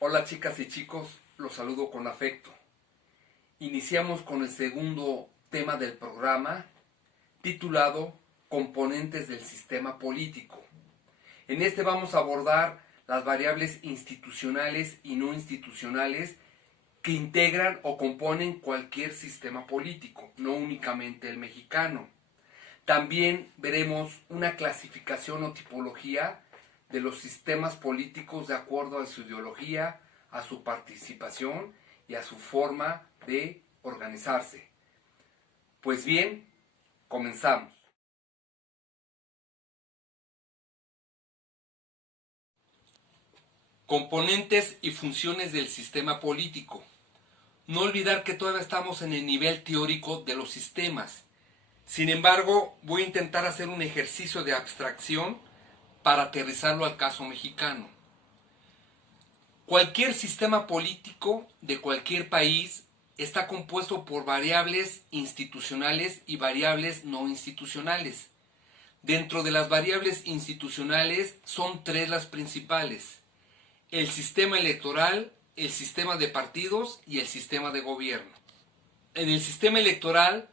Hola chicas y chicos, los saludo con afecto. Iniciamos con el segundo tema del programa, titulado Componentes del sistema político. En este vamos a abordar las variables institucionales y no institucionales que integran o componen cualquier sistema político, no únicamente el mexicano. También veremos una clasificación o tipología de los sistemas políticos de acuerdo a su ideología, a su participación y a su forma de organizarse. Pues bien, comenzamos. Componentes y funciones del sistema político. No olvidar que todavía estamos en el nivel teórico de los sistemas. Sin embargo, voy a intentar hacer un ejercicio de abstracción para aterrizarlo al caso mexicano. Cualquier sistema político de cualquier país está compuesto por variables institucionales y variables no institucionales. Dentro de las variables institucionales son tres las principales: el sistema electoral, el sistema de partidos y el sistema de gobierno. En el sistema electoral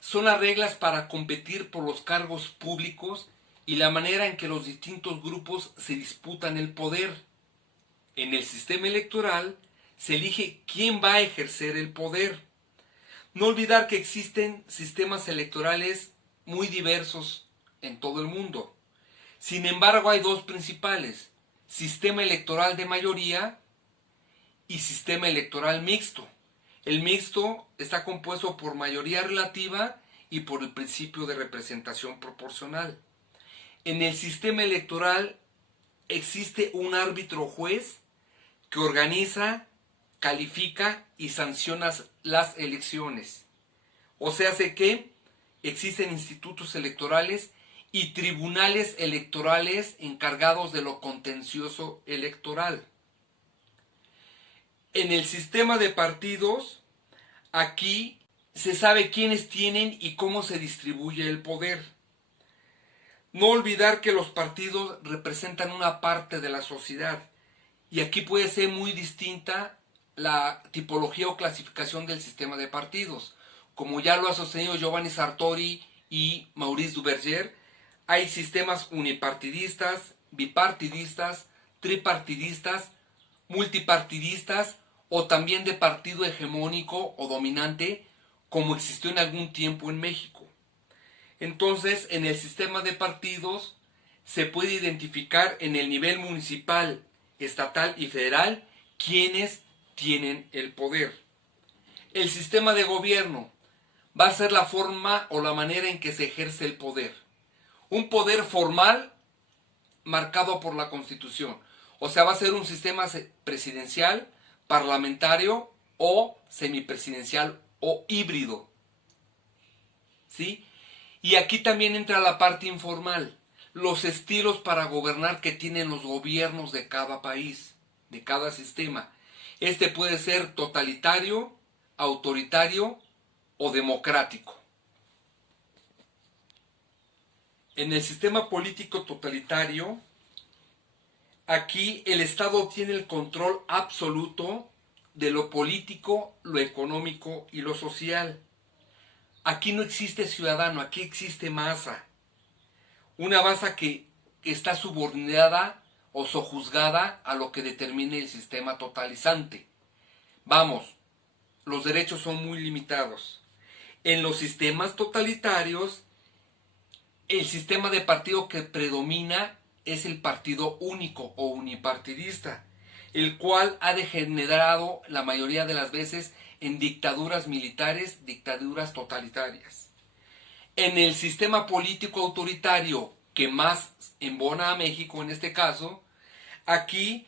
son las reglas para competir por los cargos públicos y la manera en que los distintos grupos se disputan el poder. En el sistema electoral se elige quién va a ejercer el poder. No olvidar que existen sistemas electorales muy diversos en todo el mundo. Sin embargo, hay dos principales: sistema electoral de mayoría y sistema electoral mixto. El mixto está compuesto por mayoría relativa y por el principio de representación proporcional. En el sistema electoral existe un árbitro juez que organiza, califica y sanciona las elecciones. O sea, sé que existen institutos electorales y tribunales electorales encargados de lo contencioso electoral. En el sistema de partidos, aquí se sabe quiénes tienen y cómo se distribuye el poder. No olvidar que los partidos representan una parte de la sociedad. Y aquí puede ser muy distinta la tipología o clasificación del sistema de partidos. Como ya lo ha sostenido Giovanni Sartori y Maurice Duverger, hay sistemas unipartidistas, bipartidistas, tripartidistas, multipartidistas o también de partido hegemónico o dominante, como existió en algún tiempo en México. Entonces, en el sistema de partidos se puede identificar en el nivel municipal, estatal y federal quienes tienen el poder. El sistema de gobierno va a ser la forma o la manera en que se ejerce el poder. Un poder formal marcado por la Constitución. O sea, va a ser un sistema presidencial, parlamentario o semipresidencial o híbrido. ¿Sí? Y aquí también entra la parte informal, los estilos para gobernar que tienen los gobiernos de cada país, de cada sistema. Este puede ser totalitario, autoritario o democrático. En el sistema político totalitario, aquí el Estado tiene el control absoluto de lo político, lo económico y lo social. Aquí no existe ciudadano, aquí existe masa. Una masa que está subordinada o sojuzgada a lo que determine el sistema totalizante. Vamos, los derechos son muy limitados. En los sistemas totalitarios, el sistema de partido que predomina es el partido único o unipartidista, el cual ha degenerado la mayoría de las veces en dictaduras militares, dictaduras totalitarias. En el sistema político autoritario que más embona a México en este caso, aquí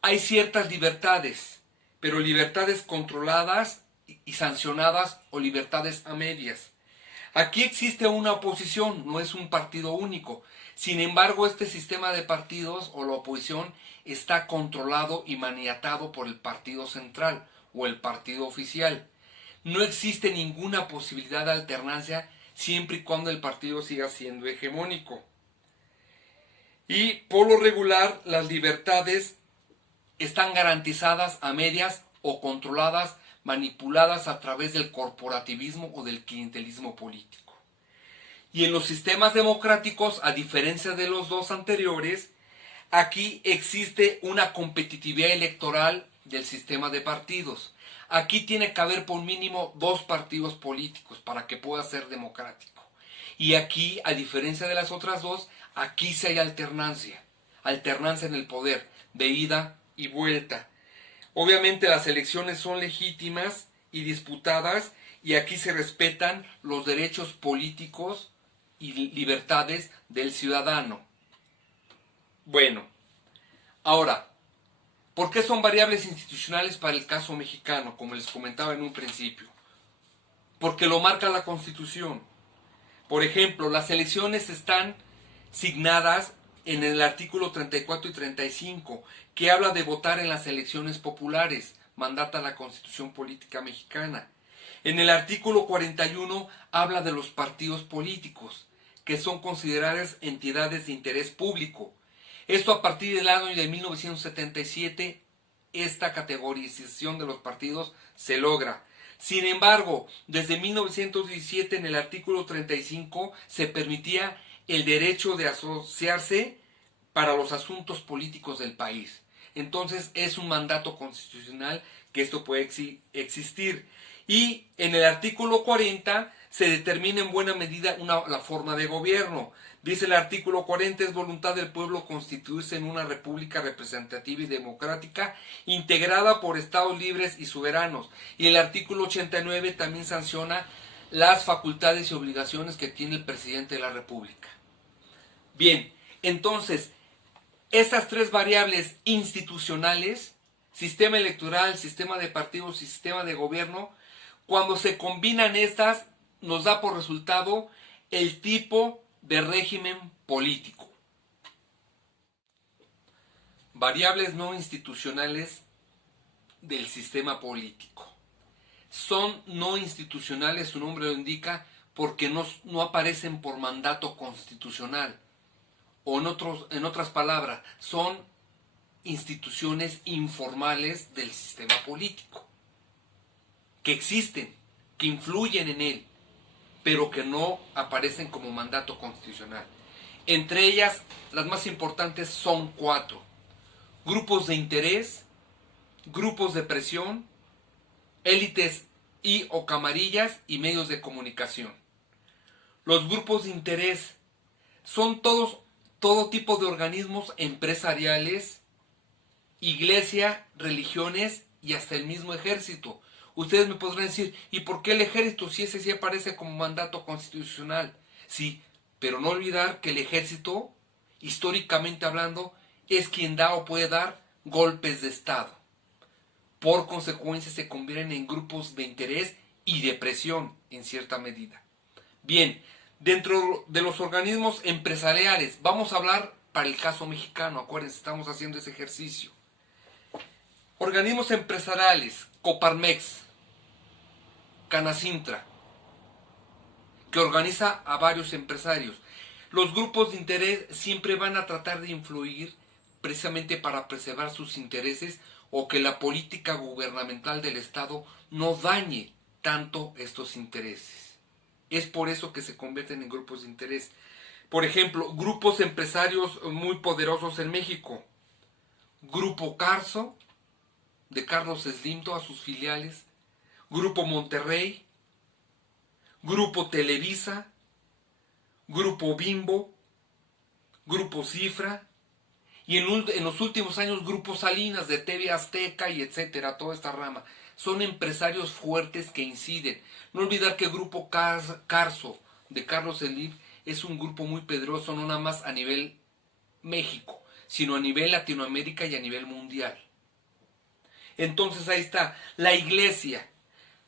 hay ciertas libertades, pero libertades controladas y sancionadas o libertades a medias. Aquí existe una oposición, no es un partido único. Sin embargo, este sistema de partidos o la oposición está controlado y maniatado por el partido central o el partido oficial. No existe ninguna posibilidad de alternancia siempre y cuando el partido siga siendo hegemónico. Y por lo regular, las libertades están garantizadas a medias o controladas, manipuladas a través del corporativismo o del clientelismo político. Y en los sistemas democráticos, a diferencia de los dos anteriores, aquí existe una competitividad electoral del sistema de partidos. Aquí tiene que haber por mínimo 2 partidos políticos para que pueda ser democrático. Y aquí, a diferencia de las otras dos, aquí sí hay alternancia. Alternancia en el poder, de ida y vuelta. Obviamente las elecciones son legítimas y disputadas y aquí se respetan los derechos políticos y libertades del ciudadano. Bueno, ahora, ¿por qué son variables institucionales para el caso mexicano, como les comentaba en un principio? Porque lo marca la Constitución. Por ejemplo, las elecciones están signadas en el artículo 34 y 35, que habla de votar en las elecciones populares, mandata la Constitución Política Mexicana. En el artículo 41 habla de los partidos políticos, que son consideradas entidades de interés público. Esto a partir del año de 1977, esta categorización de los partidos se logra. Sin embargo, desde 1917 en el artículo 35 se permitía el derecho de asociarse para los asuntos políticos del país. Entonces es un mandato constitucional que esto puede existir. Y en el artículo 40 se determina en buena medida la forma de gobierno. Dice el artículo 40, es voluntad del pueblo constituirse en una república representativa y democrática integrada por estados libres y soberanos. Y el artículo 89 también sanciona las facultades y obligaciones que tiene el presidente de la república. Bien, entonces, estas 3 variables institucionales, sistema electoral, sistema de partidos y sistema de gobierno, cuando se combinan estas, nos da por resultado el tipo de régimen político. Variables no institucionales del sistema político. Son no institucionales, su nombre lo indica, porque no aparecen por mandato constitucional. O en otras palabras, son instituciones informales del sistema político, que existen, que influyen en él, pero que no aparecen como mandato constitucional. Entre ellas, las más importantes son 4. Grupos de interés, grupos de presión, élites y o camarillas y medios de comunicación. Los grupos de interés son todo tipo de organismos empresariales, iglesia, religiones y hasta el mismo ejército. Ustedes me podrán decir, ¿y por qué el ejército si ese sí aparece como mandato constitucional? Sí, pero no olvidar que el ejército, históricamente hablando, es quien da o puede dar golpes de Estado. Por consecuencia se convierten en grupos de interés y de presión en cierta medida. Bien, dentro de los organismos empresariales, vamos a hablar para el caso mexicano, acuérdense, estamos haciendo ese ejercicio. Organismos empresariales, Coparmex, Canacintra, que organiza a varios empresarios. Los grupos de interés siempre van a tratar de influir precisamente para preservar sus intereses o que la política gubernamental del Estado no dañe tanto estos intereses. Es por eso que se convierten en grupos de interés. Por ejemplo, grupos empresarios muy poderosos en México. Grupo Carso, de Carlos Slim, todas sus filiales. Grupo Monterrey. Grupo Televisa. Grupo Bimbo. Grupo Cifra. Y en los últimos años, Grupo Salinas, de TV Azteca y etcétera, toda esta rama. Son empresarios fuertes que inciden. No olvidar que el Grupo Carso, de Carlos Slim, es un grupo muy poderoso, no nada más a nivel México, sino a nivel Latinoamérica y a nivel mundial. Entonces ahí está, la iglesia.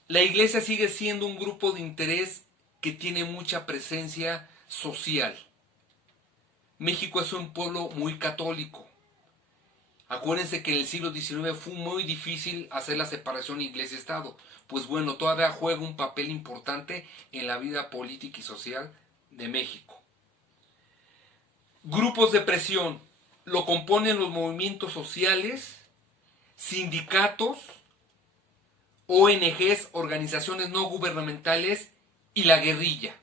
La iglesia sigue siendo un grupo de interés que tiene mucha presencia social. México es un pueblo muy católico. Acuérdense que en el siglo XIX fue muy difícil hacer la separación iglesia-estado. Pues bueno, todavía juega un papel importante en la vida política y social de México. Grupos de presión lo componen los movimientos sociales sindicatos, ONGs, organizaciones no gubernamentales y la guerrilla.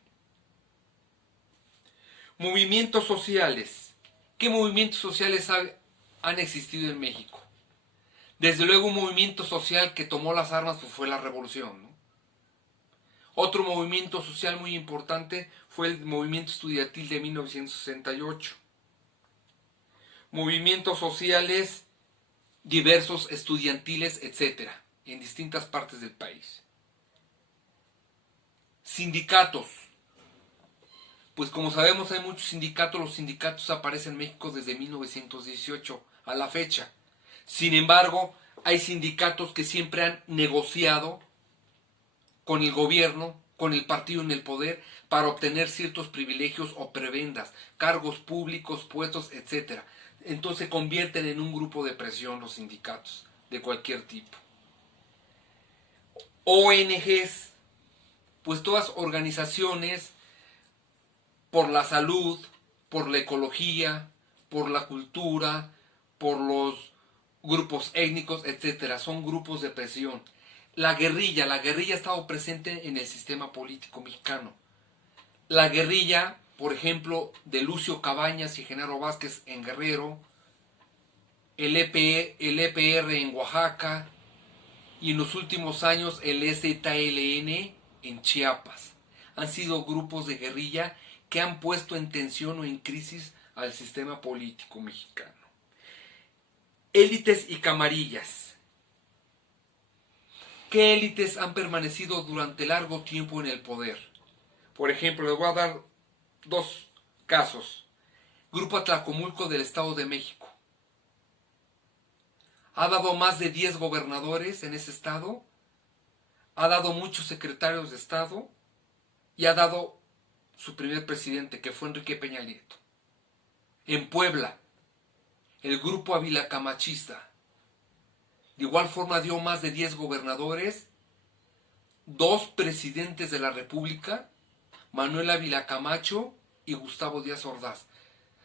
Movimientos sociales. ¿Qué movimientos sociales han existido en México? Desde luego un movimiento social que tomó las armas pues fue la revolución, ¿no? Otro movimiento social muy importante fue el movimiento estudiantil de 1968. Movimientos sociales diversos, estudiantiles, etcétera, en distintas partes del país. Sindicatos. Pues como sabemos hay muchos sindicatos, los sindicatos aparecen en México desde 1918 a la fecha. Sin embargo, hay sindicatos que siempre han negociado con el gobierno, con el partido en el poder, para obtener ciertos privilegios o prebendas, cargos públicos, puestos, etc. Entonces se convierten en un grupo de presión los sindicatos, de cualquier tipo. ONGs, pues todas organizaciones por la salud, por la ecología, por la cultura, por los grupos étnicos, etc. Son grupos de presión. La guerrilla ha estado presente en el sistema político mexicano. La guerrilla, por ejemplo, de Lucio Cabañas y Genaro Vázquez en Guerrero, el EPR en Oaxaca y en los últimos años el EZLN en Chiapas. Han sido grupos de guerrilla que han puesto en tensión o en crisis al sistema político mexicano. Élites y camarillas. ¿Qué élites han permanecido durante largo tiempo en el poder? Por ejemplo, les voy a dar dos casos. Grupo Atlacomulco del Estado de México. Ha dado más de 10 gobernadores en ese estado, ha dado muchos secretarios de Estado y ha dado su primer presidente, que fue Enrique Peña Nieto. En Puebla, el Grupo Ávila Camachista. De igual forma dio más de 10 gobernadores, 2 presidentes de la República, Manuel Ávila Camacho y Gustavo Díaz Ordaz.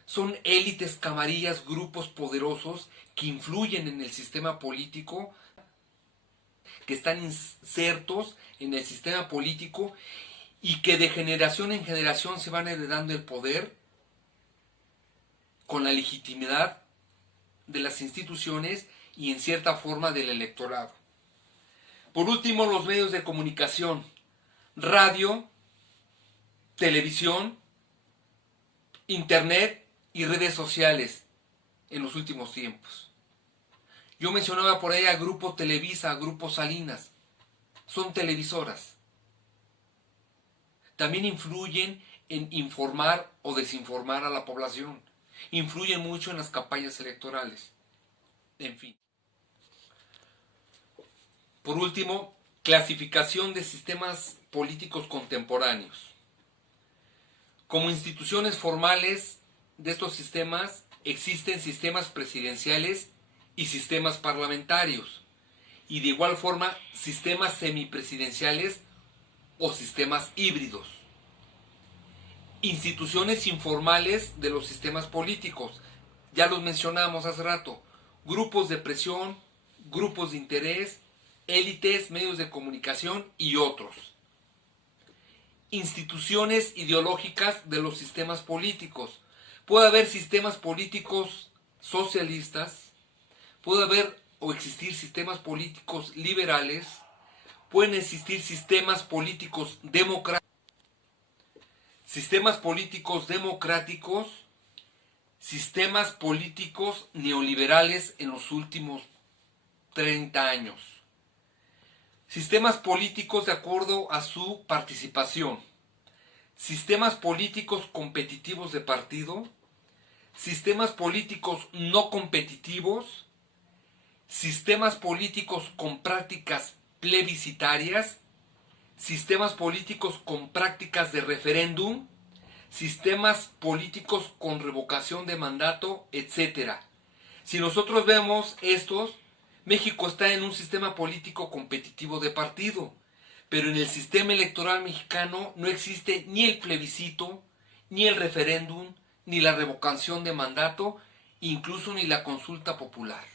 Son élites, camarillas, grupos poderosos que influyen en el sistema político, que están insertos en el sistema político y que de generación en generación se van heredando el poder con la legitimidad de las instituciones y en cierta forma del electorado. Por último, los medios de comunicación, radio, televisión, internet y redes sociales en los últimos tiempos. Yo mencionaba por ahí a Grupo Televisa, a Grupo Salinas. Son televisoras. También influyen en informar o desinformar a la población. Influyen mucho en las campañas electorales. En fin. Por último, clasificación de sistemas políticos contemporáneos. Como instituciones formales de estos sistemas, existen sistemas presidenciales y sistemas parlamentarios, y de igual forma sistemas semipresidenciales o sistemas híbridos. Instituciones informales de los sistemas políticos, ya los mencionamos hace rato, grupos de presión, grupos de interés, élites, medios de comunicación y otros. Instituciones ideológicas de los sistemas políticos. Puede haber sistemas políticos socialistas, puede haber o existir sistemas políticos liberales, pueden existir sistemas políticos democráticos, sistemas políticos neoliberales en los últimos 30 años. Sistemas políticos de acuerdo a su participación. Sistemas políticos competitivos de partido. Sistemas políticos no competitivos. Sistemas políticos con prácticas plebiscitarias. Sistemas políticos con prácticas de referéndum. Sistemas políticos con revocación de mandato, etc. Si nosotros vemos estos, México está en un sistema político competitivo de partido, pero en el sistema electoral mexicano no existe ni el plebiscito, ni el referéndum, ni la revocación de mandato, incluso ni la consulta popular.